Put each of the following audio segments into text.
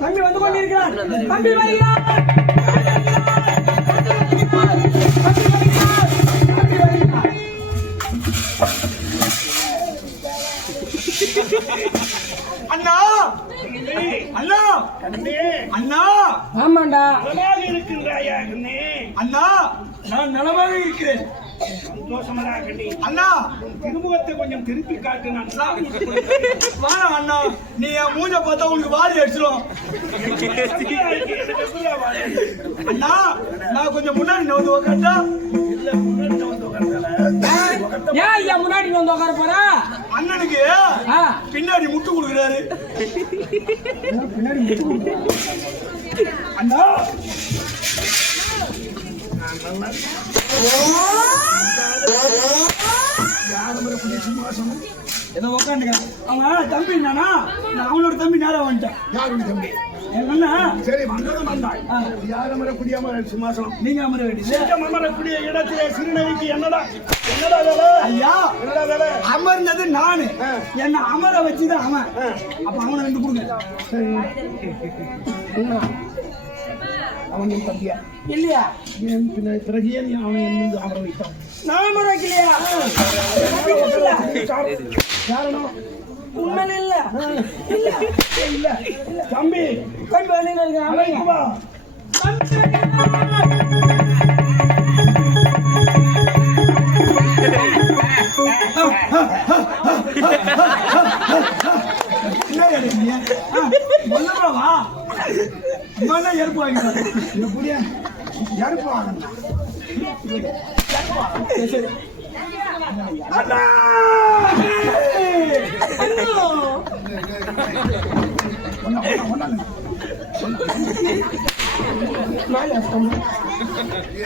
தம்பி வந்து கொண்டிருக்கிறார். தம்பி வருகிறார். அண்ணா அண்ணா அண்ணா ஆமாண்டா இருக்கின்றாயா அண்ணா? நான் நலமாக இருக்கிறேன். அண்ணா திருமுகத்தை கொஞ்சம் திருப்பி காட்டு. நான் அண்ணா, நீ என் மூஞ்ச பார்த்தா உனக்கு வாரி அடிச்சிடும். அண்ணா நான் கொஞ்சம் முன்னாடி வந்து உட்காந்தா ஏன் முன்னாடி வந்து உட்கார போற? அண்ணனுக்கு பின்னாடி முட்டு கொடுக்குறாரு. அண்ணா ஏதோ உட்காந்துக்கிறேன். அவன் தம்பி நானா, நான் அவனோட தம்பி நேரம் வந்துட்டேன். யாரோட தம்பி? என்ன சரி வந்ததும் வந்தாய். யார் அமரக்கூடிய சிம்மாசனம்? நீங்க அமர வேண்டியது. அமரக்கூடிய இடத்திலே சிறுநகைக்கு என்னடா என்னடா வேலை? ஐயா என்னடா வேலை? அமர்ந்தது நானு, என்ன அமர வச்சுதான் அவன். அப்ப அவனை வந்து கொடுங்க. அவன் தம்பியா இல்லையா? பிறகு ஏன் அவனை என்ன அமர வைத்தான்? நான் அமர வைக்கலையா? காரணம் உண்மையில இல்ல இல்ல தம்பி கொண்டு வந்து அமைப்பா. வா எருப்பு வாங்கிடுவாங்க. எருப்பு வாங்க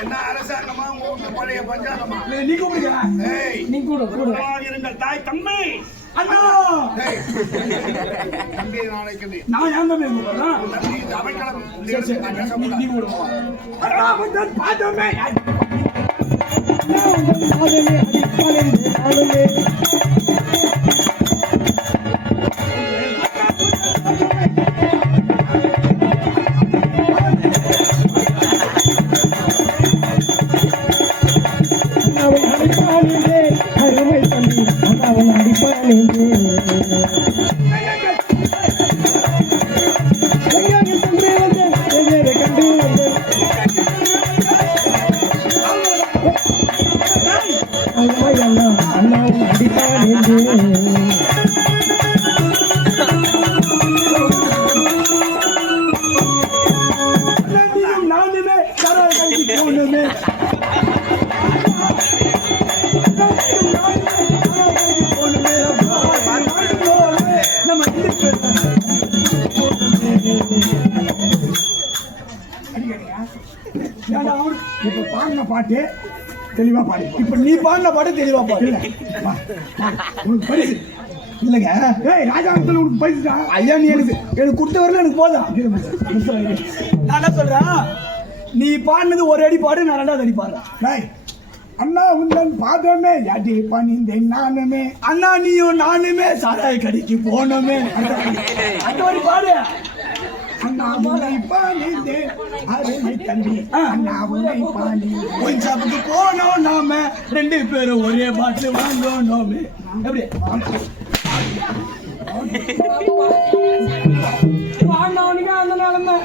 என்ன அரசாங்கமா பழைய பஞ்சாங்கமா? நீ கூப்பிடுங்க. நீ கூட இருங்கள் தாய் தம்பி. அண்ணா நான் ஏன் தம்பி நீ கூட பார்த்தோமே. இப்ப பாடின பாட்டு தெளிவா பாடு. இப்ப நீ பாடின பாட்டு தெளிவா பாடு. உனக்கு பரிசு இல்லைங்க. ராஜாங்கத்தில் உனக்கு பரிசு தான். ஐயா நீ எனக்கு கொடுத்த வரல எனக்கு போதும். நான் என்ன சொல்றேன், நீ பாடினது ஒரு அடி பாடு, நான் ரெண்டாவது அடி பாடுறேன். அண்ணா உந்தன் பாதமே அடி பணிந்தேன் நானுமே. அண்ணா நீயும் நானுமே சாராய கடைக்கு போனோமே. அந்த ஒரு பாடு. அண்ணா உன்னை பாணிந்தேன் அருமை தம்பி. அண்ணா உன்னை பாணிந்தேன் கொஞ்சம் போனோம் நாம ரெண்டு பேரும் ஒரே பாட்டில் வாங்கணுமே. எப்படி வாங்கினவனுக்கு அந்த நிலைமை.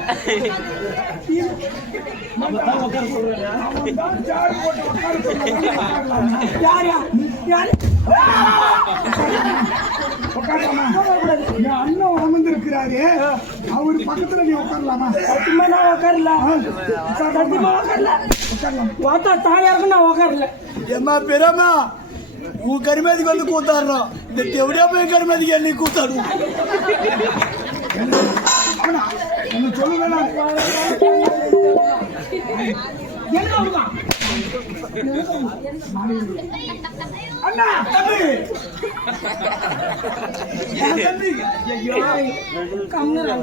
அண்ணன் அமர்ந்திருக்கிறாரு, அவரு பக்கத்துல நீ உட்காரலாமா? தாயாருக்கு நான் உட்காரல. ஏமா பெரியம்மா உன் கருமதிக்கு வந்து கூத்தாடுறோம். இந்த எப்படியா போய் கருமதிக்கு என்னை கூத்தாடுவோம். சொல்லுவேன் அண்ணா தம்பி கம்மிடா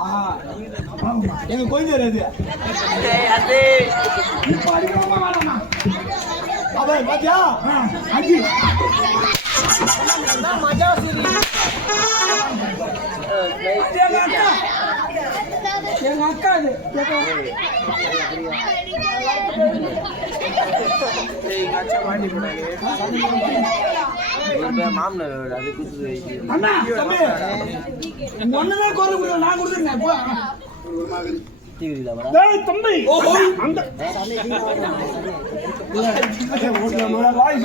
ஆமா எங்க கோயில் அது இப்ப அடிக்கலாமா வேணாமா அவன் பாத்தியா அடி எங்க அக்கா அது அண்ணா தம்பி ஒண்ணுதான் குரல் கொடுக்கல நான் கொடுத்துருக்கேன் தம்பி அந்த வாய்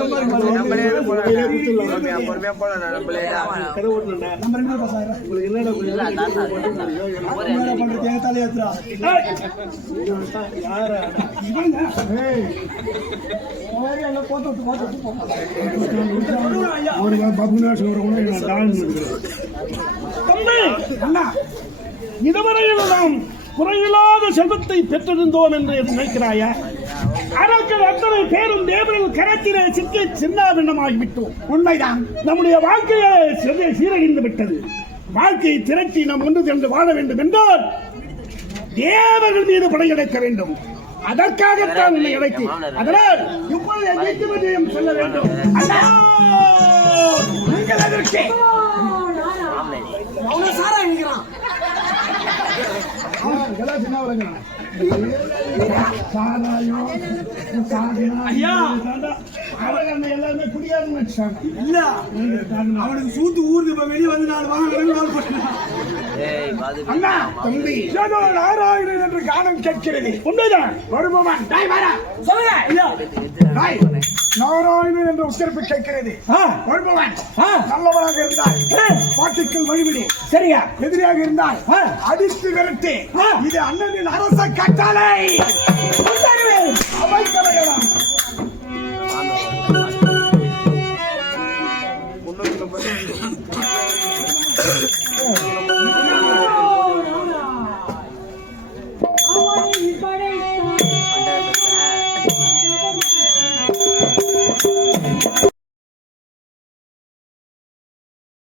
அண்ணா இதுவரையில் நாம் குறையில்லாத செல்வத்தை பெற்றிருந்தோம் என்று நினைக்கிறாயா? அதற்கு அத்தனை பேரும் தேவரின் கரத்திலே சிக்கி சின்னாபின்னமாகிவிட்டோம். உண்மைதான். நம்முடைய வாழ்க்கையை சீரழிந்து விட்டது. வாழ்க்கையை திரட்டி நாம் ஒன்று சேர்ந்து வாழ வேண்டும் என்றால் தேவர்கள் மீது படையெடுக்க வேண்டும். அதற்காகத்தான் உன்னை அழைத்து அதனால் இப்பொழுது நீதிமன்றம் செல்ல வேண்டும். நீங்கள் அதற்கு அவ்வளவு சாரா இருக்கிறான். ஐயா எல்லாருமே குடியாருன்னு வச்சாங்க. இல்ல அவனுக்கு சூத்து ஊருக்கு இப்ப வெளியே வந்து 4 வாங்க அண்ணா தம்பி நாராயணன் என்று காரணம் கேட்கிறது. உண்மைதான். வருபவன் சொல்லுங்க ஐயா நாராயணன் என்ற உத்தரப்பு கேட்கிறது. வருபவன் நல்லவனாக இருந்தால் பாட்டுக்கள் வழிவிடு. சரியா? எதிரியாக இருந்தால் அடித்து விரட்டு. இது அண்ணனின் அரச கட்டளை. அவை கரையலாம்.